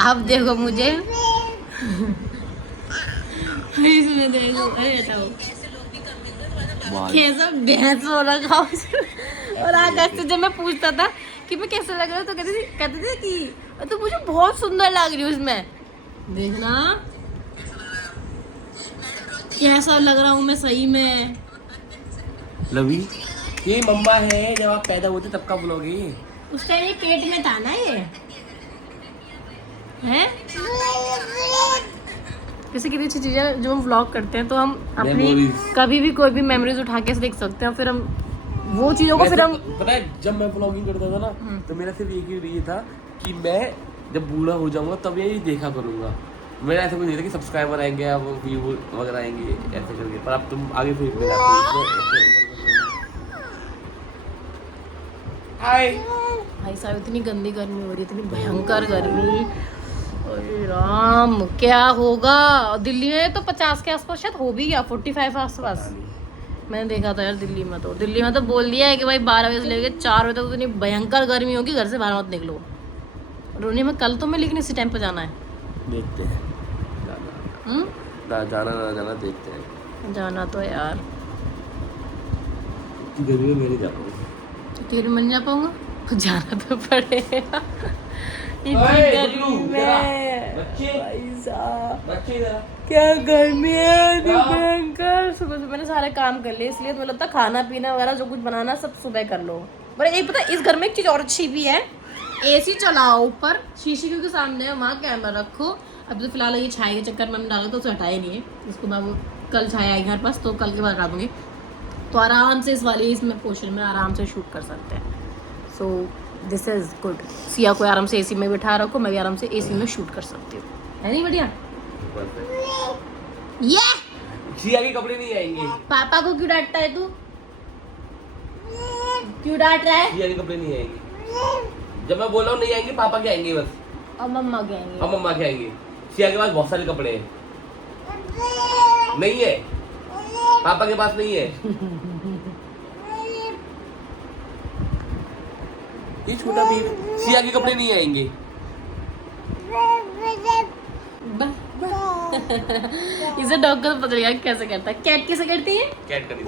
आप देखो मुझे इसमें देखो, अरे बताओ कैसा भैंस हो रखा और आकाश से जब मैं पूछता था कि मैं कैसा लग रहा हूँ तो कहते थे कि तो मुझे बहुत सुंदर लग रही हूँ उसमें, देखना कैसा लग रहा हूँ मैं सही में। लवी ये मम्मा है, जब आप पैदा होते तब का बोलोगे? उस टाइम ये पेट में था ना, ये है जैसे कितनी अच्छी चीजें जो हम व्लॉग करते हैं तो हम अपनी कभी भी कोई भी मेमोरीज उठा के देख सकते हैं, फिर हम वो चीजों को फिर हम पता है जब मैं व्लॉगिंग करता था ना तो मेरा सिर्फ एक ही ये था कि मैं जब बूढ़ा हो जाऊंगा तब यही देखा करूंगा। मेरा ऐसा कुछ नहीं था कि सब्सक्राइबर आएंगे अब व्यू वगैरह आएंगे ऐसे करके, पर अब तुम आगे फिर हाय भाई साहब इतनी गंदी गर्मी हो रही है, इतनी भयंकर गर्मी, अरे राम क्या होगा। दिल्ली में तो 50 के आसपास शायद हो भी गया, 45 आसपास मैंने देखा था यार। दिल्ली में तो बोल दिया है कि भाई 12 बजे से लेकर 4 बजे तक तो इतनी भयंकर गर्मी होगी, घर से बाहर मत निकलो। रोनी में कल तो मैं लेकिन इसी टाइम पे जाना है, देखते हैं जाना ना जाना देखते हैं। जाना तो यार गर्मी में मैं नहीं जा पाऊंगा, तेरे में नहीं जा पाऊंगा, जाना तो पड़ेगा क्या गर्मी है भयंकर। सुबह सुबह मैंने सारे काम कर लिए, इसलिए तो लगता खाना पीना वगैरह जो कुछ बनाना सब सुबह कर लो। पर एक पता इस घर में एक चीज और अच्छी भी है, एसी चलाओ ऊपर शीशे के सामने है, वहाँ कैमरा रखो। अब तो फिलहाल ये छाए के चक्कर में डाला तो उसे हटाया नहीं है, इसको मैं वो कल छाया है घर पास तो कल के बाद हटा दूंगी, तो आराम से इस वाली इसमें पोर्शन में आराम से शूट कर सकते हैं। So this is good. Siya को आराम से एसी में बिठा रखो, मैं भी आराम से एसी में शूट कर सकती हूँ, है नहीं बढ़िया? ये सिया के कपड़े नहीं आएंगे। पापा को क्यों डांटता है तू? क्यों डांट रहा है? सिया के कपड़े नहीं आएंगे, जब मैं बोल रहा हूँ नहीं आएंगे, पापा के आएंगे बस, और मम्मा के आएंगे। और मम्मा के आएंगे। सिया के पास बहुत सारे कपड़े हैं, नहीं है पापा के पास नहीं है। ये छोटा भी सिया के कपड़े नहीं आएंगे। इसे डॉग का तो पता नहीं कैसे करता है। कैट कैसे करती है? कैट करी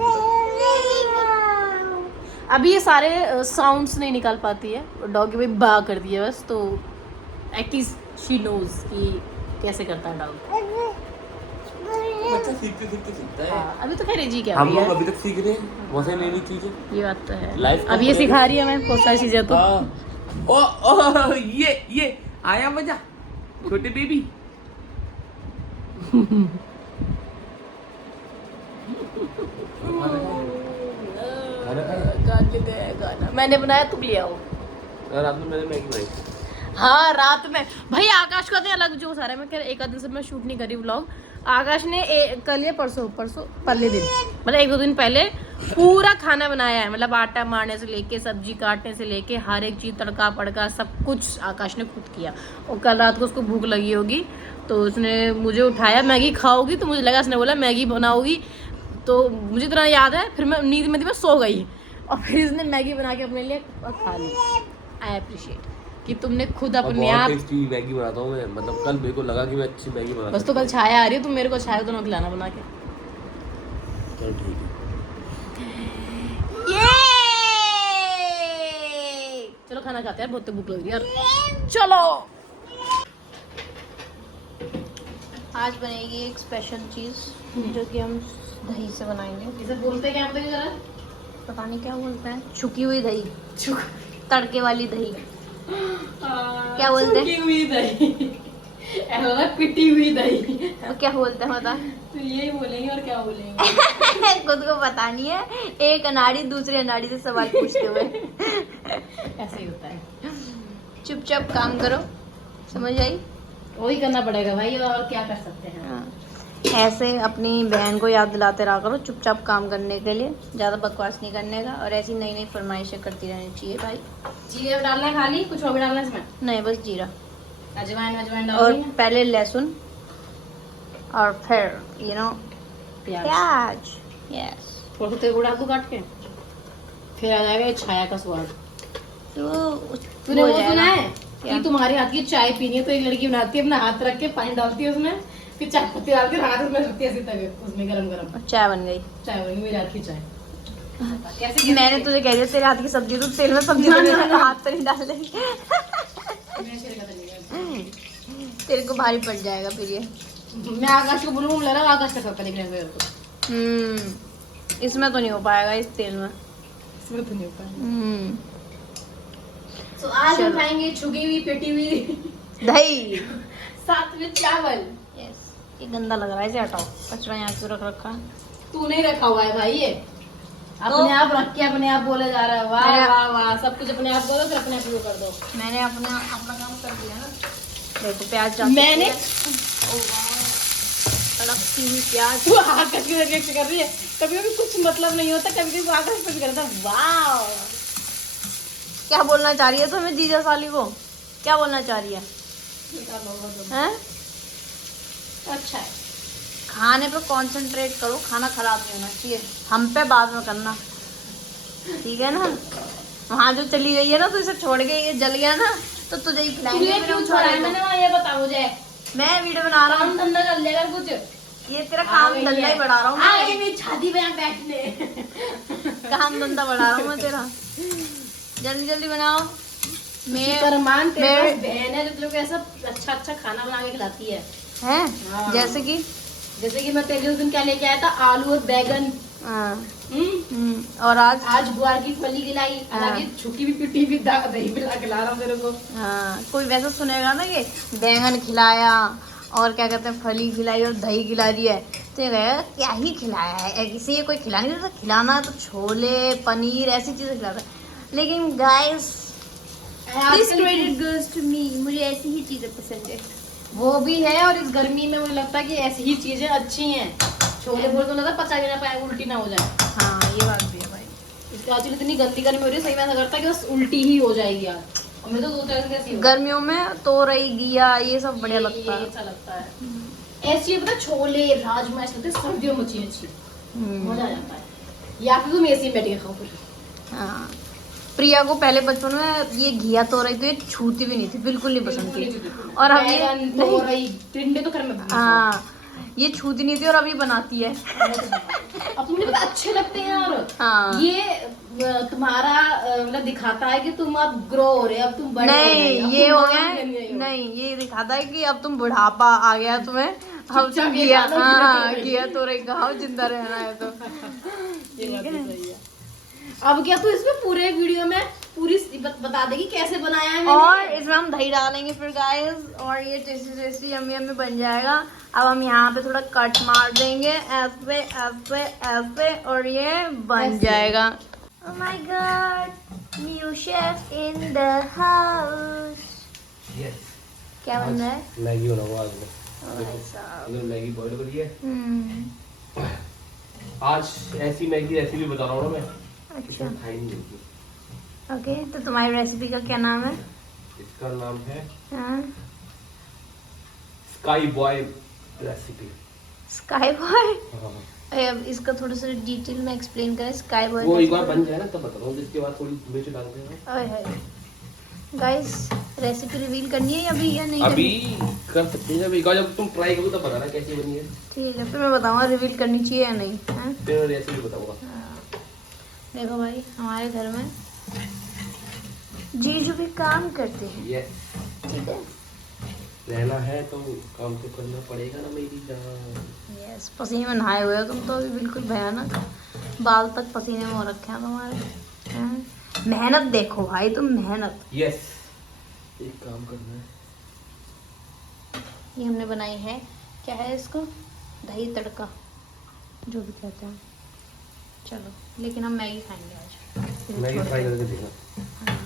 अभी ये सारे साउंड्स नहीं निकाल पाती है, डॉग भाई बा कर दिया बस, तो एटलीस्ट शी नोज कि कैसे करता है डॉग। बच्चा सीखते सीखता है। अभी तो खैर जी क्या हम लोग अभी तक सीख रहे हैं बहुत सारी नई चीजें, ये बात तो है। लाइफ अब ये सिखा रही है हमें बहुत सारी चीजें तो। ओ ये आया मजा छोटे बेबी। गाना मैंने बनाया, तुम ले आओ। रात में मैंने मैगी बनाई। हाँ रात में भाई आकाश का तो अलग जो सारा, मैं कह एक आध दिन से मैं शूट नहीं करी व्लॉग। आकाश ने कल या परसों पहले दिन मतलब 1-2 दिन पहले पूरा खाना बनाया है, मतलब आटा मारने से लेके सब्जी काटने से लेके हर एक चीज़ तड़का पड़का सब कुछ आकाश ने खुद किया। और कल रात को उसको भूख लगी होगी तो उसने मुझे उठाया, मैगी खाओगी? तो मुझे लगा उसने बोला मैगी बनाओगी, तो मुझे इतना याद है, फिर मैं नींद में थी, मैं सो गई और फिर इसने मैगी बना के अपने लिए खा ली। आई अप्रिशिएट कि तुमने खुद अपने आप टेस्टी मैगी बनाता हूँ मैं, मतलब कल मेरे को लगा कि मैं अच्छी मैगी बना बस। तो कल छाया आ रही है, तुम मेरे को छाया तो ना खिलाना बना के। चल ठीक है। ये चलो खाना खाते हैं यार, बहुत भूख लग रही है यार। चलो आज बनेगी एक स्पेशल चीज जो कि हम दही से बनाएंगे। इसे बोलते क्या होता है जरा? पता नहीं क्या बोलते हैं, छुकी हुई दही, तड़के वाली दही क्या बोलते हैं? हुई दही पिटी हुई दही, तो क्या बोलते हैं बता? तो यही बोलेंगे और क्या बोलेंगे? खुद को पता नहीं है, एक अनाड़ी दूसरे अनाड़ी से सवाल पूछते हुए। ऐसे ही होता है। चुपचाप काम करो, समझ आई? वही करना पड़ेगा भाई, और क्या कर सकते हैं। ऐसे अपनी बहन को याद दिलाते रहा करो चुपचाप काम करने के लिए, ज़्यादा बकवास नहीं करने का, और ऐसी नई नई फरमाइशें करती रहनी चाहिए भाई। जीरा डालना है खाली, कुछ और भी डालना है इसमें? नहीं बस जीरा, अजवाइन और पहले लहसुन और फिर प्याज। यस, थोड़ा तेल डाल दो काट के, फिर आ जाएगा छाया का स्वाद। तो तूने हो वो जाएगा। सुना है क्या? कि तुम्हारे हाथ की चाय पीनी है तो एक लड़की बनाती है, अपना हाथ रख के पानी डालती है उसमें, फिर चाय पत्ती डाल के हाथ उसमें रखती है ऐसे तक उसमें गरम गरम और चाय बन गई। चाय बनी मेरे हाथ की चाय। कैसे मैंने तुझे कह दिया तेरे हाथ की सब्जी तो तेल में सब्जी ना, तो ना, ना। हाथ तो नहीं डाल देंगे। मैं शेयर करता नहीं है। तेरे को भारी पड़ जाएगा फिर ये। मैं आकाश को बोलूंगा लगा आकाश का सकता निकले मेरे को इसमें तो नहीं हो पाएगा इस तेल में। इसमें तो नहीं होता। तो आज हम चलो। खाएंगे छुगी हुई पिटी हुई दही। साथ में चावल। यस, ये गंदा लग रहा है, इसे हटाओ। कचरा यहाँ क्यों रख रखा है? तू नहीं रखा हुआ है भाई, ये अपने आप रख के अपने आप बोले जा रहा है। वाह मेरा- वाह वाह, सब कुछ अपने आप करो फिर अपने आप वो कर दो। मैंने अपना काम कर दिया ना। देखो प्याज डाल मैंने तड़कती हुई प्याज। तू आकाश की रिएक्ट कर रही है, कभी कभी कुछ मतलब नहीं होता, कभी कभी आकाश कुछ करता है। वाह, क्या बोलना चाह रही है तुम्हें जीजा साली को? क्या बोलना चाह रही है? हैं? अच्छा है। खाने पे कंसंट्रेट करो, खाना खराब नहीं होना चाहिए। हम पे बाद में करना, ठीक है ना? वहाँ जो चली गई है ना, तो इसे छोड़ के ये जल गया ना, तो तुझे ही खिलाएंगे। तुझे फिर क्यों हम छोड़ा है छोड़ेंगे। मैंने वहाँ, ये बता मुझे। मैं वीडियो बना रहा काम हूँ, धंधा कर लेगा कुछ। ये तेरा काम धंधा ही बढ़ा रहा हूँ आ गई मैं। मेरी शादी में यहाँ बैठने। काम धंधा बढ़ा रहा हूँ मैं तेरा। जल्दी जल्दी बनाओ। करमान तेरे मैं- पास बहन है जो तेरे को ऐसा अच्छा अच्छा खाना बना के खिलाती है। हैं? हाँ। जैसे कि जैसे कि मैं तेरे लिए उस दिन क्या लेके आया था, आलू और बैगन। हाँ, हम्म। और आज आज गुआर की फली खिलाई, हाँ। हालांकि छुट्टी भी पिटी भी दही मिला खिला रहा हूँ तेरे को। हाँ, कोई वैसा सुनेगा ना कि बैंगन खिलाया और क्या कहते हैं फली खिलाई और दही खिला रही है, तो ये कहेगा क्या ही खिलाया है, इसे ये कोई खिला नहीं देता। खिलाना है तो छोले पनीर ऐसी चीजें खिलाता है। लेकिन guys this credit goes to me, मुझे ऐसी ही चीजें पसंद है। वो भी है, और इस गर्मी में मुझे लगता है कि ऐसी ही चीजें अच्छी हैं। छोले बोल तो लगता पचा भी ना पाए, उल्टी ना हो जाए। हाँ, ये बात भी है भाई। इसके आज इतनी गंदी गर्मी हो रही है, सही में ऐसा करता है कि बस उल्टी ही हो जाएगी यार। और मेरे तो 2-4 दिन ऐसी हो गर्मियों में तोरई घिया ये सब बढ़िया लगता है। अच्छा लगता है। ऐसी पता है, छोले राजमा ऐसे लगते हैं सर्दियों में अच्छी मजा आ जाता है। या फिर तुम एसी में बैठ के खाओ फिर। हाँ, प्रिया को पहले बचपन में ये घिया तोरई तो ये छूती भी नहीं थी, बिल्कुल नहीं पसंद थी। और अब ये बैगन, तोरई, टिंडे तो घर में बहुत हाँ, ये छूती नहीं थी और अभी बनाती है। हैं। अब तुमने पता अच्छे लगते हैं यार। हाँ। ये तुम्हारा मतलब दिखाता है कि तुम अब ग्रो हो रहे हो, अब तुम बड़े हो रहे नहीं, हो, अब ये तुम हो माँ गया भी बन गई हो। नहीं, ये दिखाता है कि अब तुम बुढ़ापा आ गया तुम्हें, अब चुपचाप तुम ये घिया खा लो, हाँ घिया घिया तोरई खाओ, जिंदा रहना है तो। ये बात तो सही है। अब क्या तू इसमें पूरे वीडियो में पूरी बता देगी कैसे बनाया है मैंने? और इसमें हम दही डालेंगे फिर गाइस, और ये टेस्टी टेस्टी यम्मी यम्मी बन जाएगा। अब हम यहाँ पे थोड़ा कट मार देंगे ऐसे ऐसे ऐसे, और ये बन ऐसे। जाएगा। Oh my God, new chef in the house. Yes, क्या बन रहा है? मैगी बनाऊंगा आज मैं। ओह भाई साहब। इधर मैगी बॉईल करी है। हम्म, आज ऐसी मैगी रेसिपी बता रहा हूँ ना मैं, अच्छा इसमें खाई नहीं मिलती। ओके, तो तुम्हारी रेसिपी का क्या नाम है? इसका नाम है हाँ, sky boy recipe. Sky boy. अब इसका थोड़ा सा डिटेल में एक्सप्लेन करें। स्काई बॉय वो एक बार बन जाए ना तब बताता हूँ, जिसके बाद थोड़ी मिर्च डाल देना। गाइस, रेसिपी रिवील करनी है अभी या नहीं अभी करनी? कर सकते हैं, एक बार जब तुम ट्राई करो तब बताना कैसी बनी है। ठीक है, फिर मैं बताऊंगा रिवील करनी चाहिए या नहीं। हाँ? फिर मैं रेसिपी बताऊंगा। देखो भाई, हमारे घर में जीजू भी काम करते हैं, यस, ठीक है? रहना है तो काम तो करना पड़ेगा ना मेरी जान। यस, पसीने में नहाए हुए हो तुम तो अभी, बिल्कुल भयानक। बाल तक पसीने में हो रखे हैं तुम्हारे। हाँ? मेहनत देखो भाई, तुम मेहनत। यस, एक काम करना है। ये हमने बनाई है, क्या है इसको, दही तड़का जो भी कहते हैं। चलो, लेकिन हम मैगी खाएंगे आज। मैगी ट्राई करके देखना। हाँ।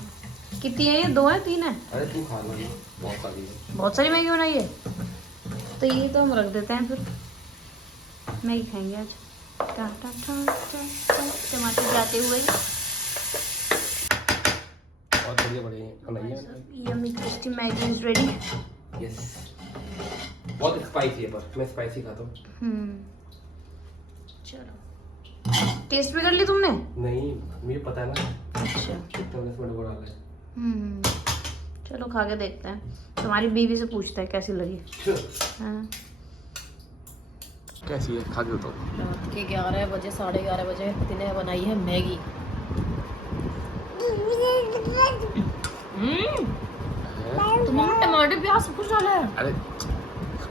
कितनी है ये, 2 है 3 है? अरे तू खा लो, बहुत सारी है। बहुत सारी मैगी बनाई है, तो ये तो हम रख देते हैं फिर। मैगी खाएंगे आज। टा टा टा टा टा। टमाटर जाते हुए बहुत बढ़िया बनाई है। Yummy tasty Maggi is ready. Yes, बहुत स्पाइसी है, पर मैं स्पाइसी खाता हूँ। चलो, टेस्ट भी कर ली तुमने? नहीं, मुझे पता है ना अच्छा, कितना मैंने इसमें डबल डाला है। चलो खा के देखते हैं। तुम्हारी बीवी से पूछते हैं कैसी लगी। हाँ। कैसी है, खा के बताओ। रात के 11 बजे 11:30 बजे तिने बनाई है मैगी। तुमने टमाटर प्याज सब कुछ डाला है। अरे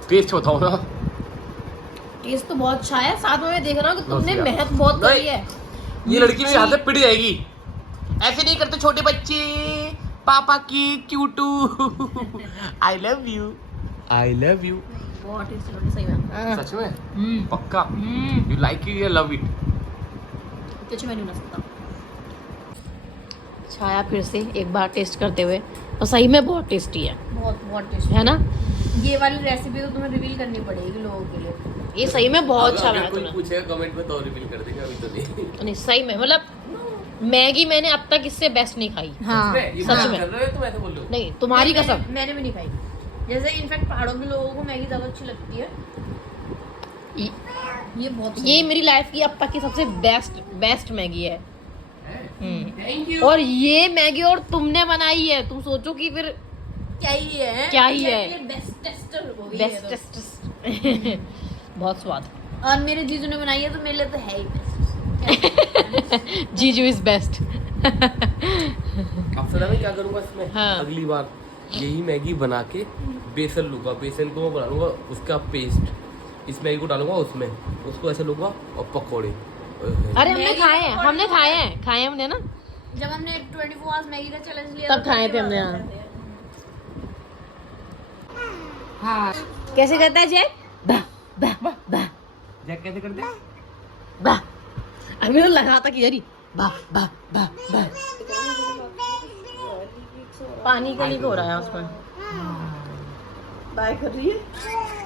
टेस्ट बताओ ना। टेस्ट तो बहुत अच्छा है। साथ में मैं देख रहा हूँ कि तुमने यार। मेहनत बहुत करी है। ये लड़की मेरे हाथ से पिट जाएगी। ऐसे नहीं करते छोटे बच्चे। पापा की क्यूटू। I love you, I love you. बहुत टेस्टी रोटी सही में। सच में पक्का। यू लाइक इट या लव इट? कुछ मैं नहीं बना सकता। छाया फिर से एक बार टेस्ट करते हुए, और सही में बहुत टेस्टी है। बहुत बहुत टेस्टी है ना। ये वाली रेसिपी तो तुम्हें रिवील करनी पड़ेगी लोगों के लिए। ये सही में बहुत अच्छा बना है। कोई पूछेगा कमेंट में तो रिवील कर देंगे, अभी तो नहीं। नहीं सही में, मतलब मैगी मैंने अब तक इससे बेस्ट नहीं खाई। हाँ सच में। कर रहे हो तुम ऐसे बोल रहे हो? नहीं तुम्हारी कसम। मैंने भी नहीं खाई। जैसे इनफैक्ट पहाड़ों के लोगों को मैगी ज़्यादा अच्छी लगती है। ये बहुत ये मेरी लाइफ की अब तक की सबसे बेस्ट मैगी है। Thank you. और ये मैगी और तुमने बनाई है, तुम सोचो कि फिर क्या ही है, क्या ही है। बेस्ट टेस्टर हो गई बेस्ट है तो। बहुत स्वाद। और मेरे जीजू ने बनाई है तो मेरे लिए तो है ही बेस्ट। जीजू इज बेस्ट। अब सदा मैं क्या करूंगा इसमें? हाँ। अगली बार यही मैगी बना के बेसन लूंगा, बेसन को मैं बना लूंगा उसका पेस्ट, इस मैगी को डालूंगा उसमें, उसको ऐसे लूंगा और पकौड़े। अरे हमने खाए हैं, खाए हैं हमने ना। जब हमने 24 आवर्स मैगी का चैलेंज लिया तब खाए थे हमने। हाँ। कैसे करता है जैक? बा बा बा जैक कैसे करते हैं? बा। अभी तो लगा था कि यारी बा बा बा बा। पानी का लीक हो रहा है उसमें। बाय कर रही है।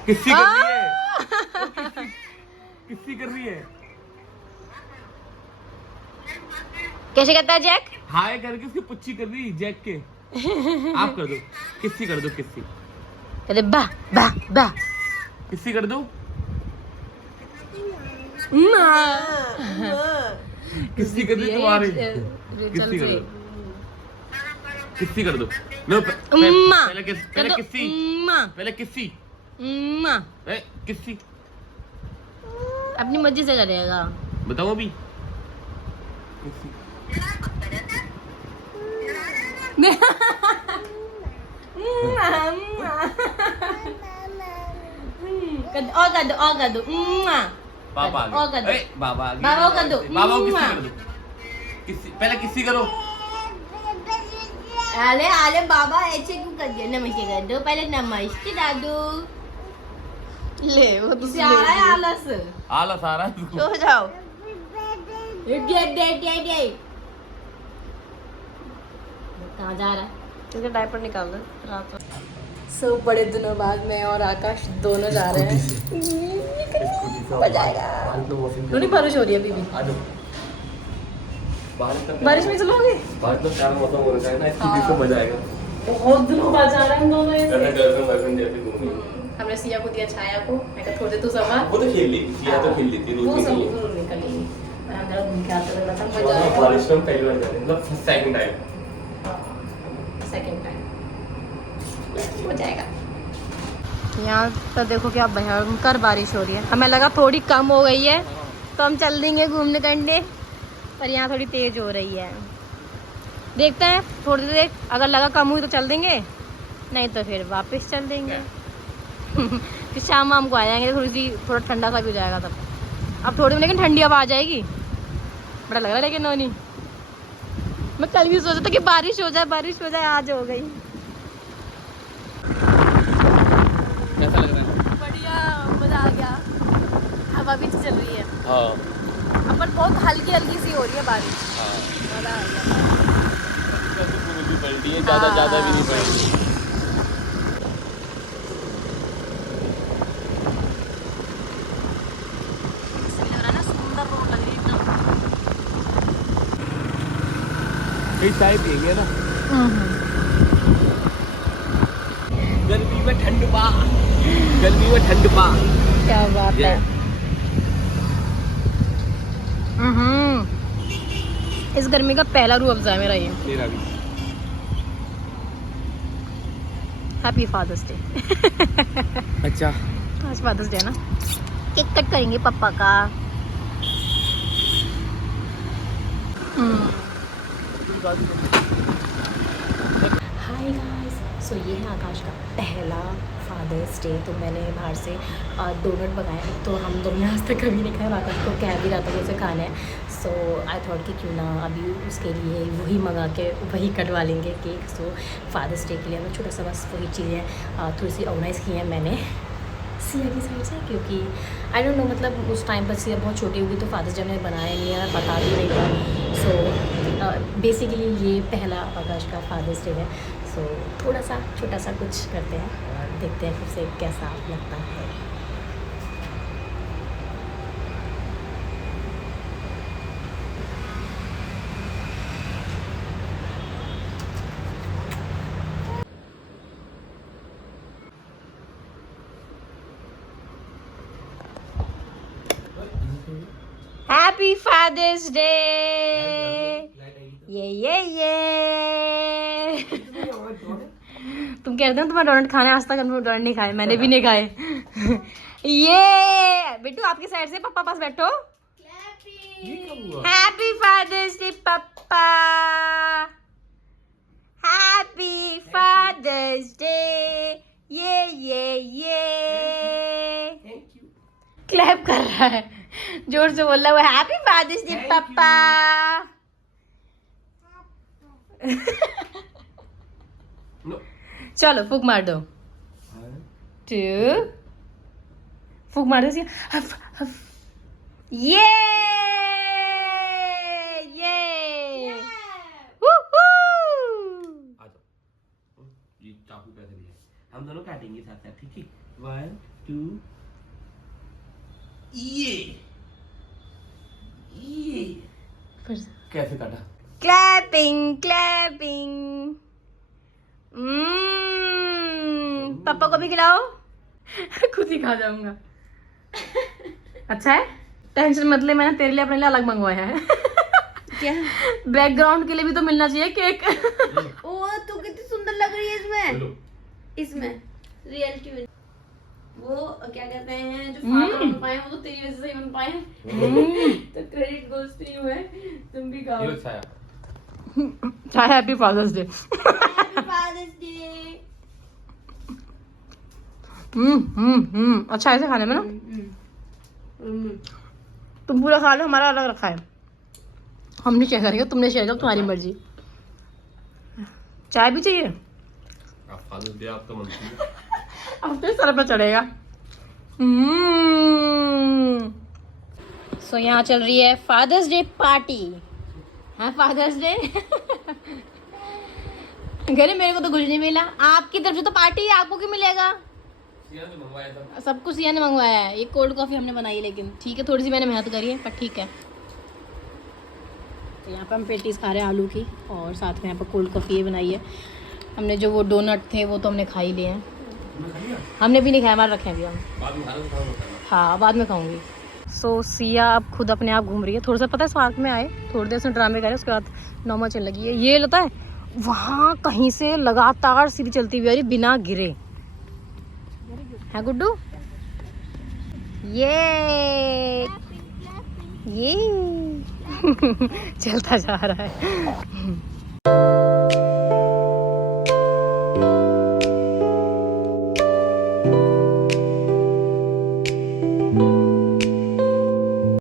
किसकी कर रही है? किसकी कर रही है? कैसे करता है जैक? हाय करके उसकी पुच्ची कर रही है जैक के। आप कर दो, किसकी कर दो, किसकी कहते बा बा बा। किसकी कर दो? किसकी कर दी तुम्हारी? किसकी कर दो? किसकी कर दो? लो पहले किसकी? पहले किसकी? किसकी? अपनी मर्जी से करेगा। बताओ अभी। किसकी? और कर दो। बाबा आ और कर दो। गए। बाबा आ गए। बाबा को कर दो। बाबा को किसकी कर दो? किसकी? पहले किसकी करो? अरे अरे बाबा ऐसे क्यों कर दिया? नमस्ते कर दो पहले, नमस्ते दादू। ले वो तो आ रहा है आलस। आलस आ रहा है तुमको? सो जाओ। कहाँ जा रहा है? क्योंकि डायपर निकाल दो रात में। सो बड़े दिनों बाद मैं और आकाश दोनों जा रहे हैं। मजा आएगा। नहीं बारिश हो रही है अभी भी। बारिश में चलोगे? बारिश में प्यारा मौसम हो रखा है ना, इसकी से मजा आएगा। बहुत दिनों बाद जा रहे हैं हम दोनों ऐसे। गर्दन जैसे घूमने। हमने सिया को दिया छाया को, मैं कहा थोड़े तू संभाल। वो तो खेल ली, सिया तो खेल लेती है, वो रोज सब नहीं है। जरूर निकलेंगे। और हम जरा घूम के आते थे, मतलब मजा आएगा। बारिश में पहली बार जा रहे हैं, मतलब सेकंड टाइम। सेकंड टाइम हो जाएगा। यहाँ तो देखो क्या भयंकर बारिश हो रही है। हमें लगा थोड़ी कम हो गई है तो हम चल देंगे घूमने करने, पर यहाँ थोड़ी तेज हो रही है। देखते हैं थोड़ी देर, अगर लगा कम हुई तो चल देंगे, नहीं तो फिर वापस चल देंगे। फिर शाम वाम को आ जाएंगे, थोड़ा ठंडा सा भी हो जाएगा तब। अब थोड़ी में लेकिन ठंडी हवा आ जाएगी, बड़ा लग रहा है। लेकिन नोनी मैं कल भी सोचा था कि बारिश हो जाए, आज हो गई। कैसा लग रहा है? बढ़िया, मजा आ गया। हवा भी चल रही है, हाँ पर बहुत हल्की हल्की सी हो रही है बारिश। हाँ। मजा आ गया। भी पड़ रही है, ज़्यादा भी नहीं पड़ रही है। कई चाय पियेंगे ना। गर्मी में ठंड पा, गर्मी में ठंड पा। क्या बात है। इस गर्मी का पहला रूह अफ़ज़ा है मेरा ये। मेरा भी। Happy father's day. अच्छा आज फादर्स डे है ना, केक कट करेंगे पापा का। हाय गाइस, सो ये है आकाश का पहला फादर्स डे। तो मैंने बाहर से डोनट मंगाया, तो हम दोनों ने आज तक कभी नहीं खाया। आकाश को कह भी रहा था मुझे खाना है, सो आई थॉट कि क्यों ना अभी उसके लिए वही मंगा के वही कटवा लेंगे केक। सो फादर्स डे के लिए हमें छोटा सा बस वही चीज़ें थोड़ी सी ऑर्गेनाइज़ की हैं मैंने सिया की साइड से, क्योंकि आई डोंट नो, मतलब उस टाइम पर सिया बहुत छोटी होगी तो फादर्स डे हमने बनाया नहीं है, बता भी नहीं था। सो बेसिकली ये पहला आकाश का फादर्स डे है। सो थोड़ा सा छोटा सा कुछ करते हैं और देखते हैं फिर से कैसा लगता है। Happy father's day. ये तुम कह रहे थे तुम्हें डोनट खाना है, आज तक हमने डोनट नहीं खाए, मैंने भी नहीं खाए। ये बेटू आपकी साइड से पापा पास बैठो। हैप्पी फादर्स डे पापा, हैप्पी फादर्स डे। ये क्लैप कर रहा है, जोर से बोल रहा है वो, हैप्पी फादर्स डे पापा। चलो फूक मार दो, 2 फूक मार दो। हफ हफ। ये ये चाकू कैसे दिया, हम दोनों काटेंगे साथ साथ, ठीक है। 1 2 ये कैसे काटा? क्लैपिंग पापा को भी खिलाओ। खुद ही खा जाऊंगा। अच्छा है, टेंशन मत ले, मैंने तेरे लिए अपने लिए अलग मंगवाया है। क्या बैकग्राउंड के लिए भी तो मिलना चाहिए केक। ओ तू कितनी सुंदर लग रही है इसमें रियलिटी में। वो क्या कहते हैं जो फादर बन पाए वो तो तेरी वजह से ही बन पाए। तो क्रेडिट गोज टू यू है, तुम भी खाओ। चाहे happy father's day. Father's day. अच्छा ऐसे खाने में ना। तुम पूरा खा लो, हमारा अलग रखा है, हम नहीं शेयर करेंगे, तुमने शेयर करो, तुम्हारी मर्जी। चाय भी चाहिए? फादर्स डे आप तो मनती है। अब तो सर पे चढ़ेगा। सो यहाँ चल रही है फादर्स डे पार्टी। हाँ फादर्स डे। घरे मेरे को तो कुछ नहीं मिला, आपकी तरफ से तो पार्टी है, आपको क्यों मिलेगा? सब कुछ सिया ने मंगवाया है। ये कोल्ड कॉफी हमने बनाई है, लेकिन ठीक है थोड़ी सी मैंने मेहनत करी है, पर ठीक है। तो यहाँ पर हम पेटीज खा रहे हैं आलू की, और साथ में यहाँ पर कोल्ड कॉफी ये बनाई है हमने। जो वो डोनट थे वो तो हमने खा ही लिए हैं, हमने भी नहीं खाया, हमारे रखे हैं अभी हम। हाँ बाद में खाऊंगी। सो सिया अब खुद अपने आप घूम रही है। थोड़ा सा पता है पार्क में आए, थोड़ी देर से ड्रामे करे, उसके बाद नॉर्मल चलने लगी है। ये लगता है वहाँ कहीं से लगातार सीधी चलती हुई आ रही बिना गिरे है गुड्डू। ये चलता जा रहा है।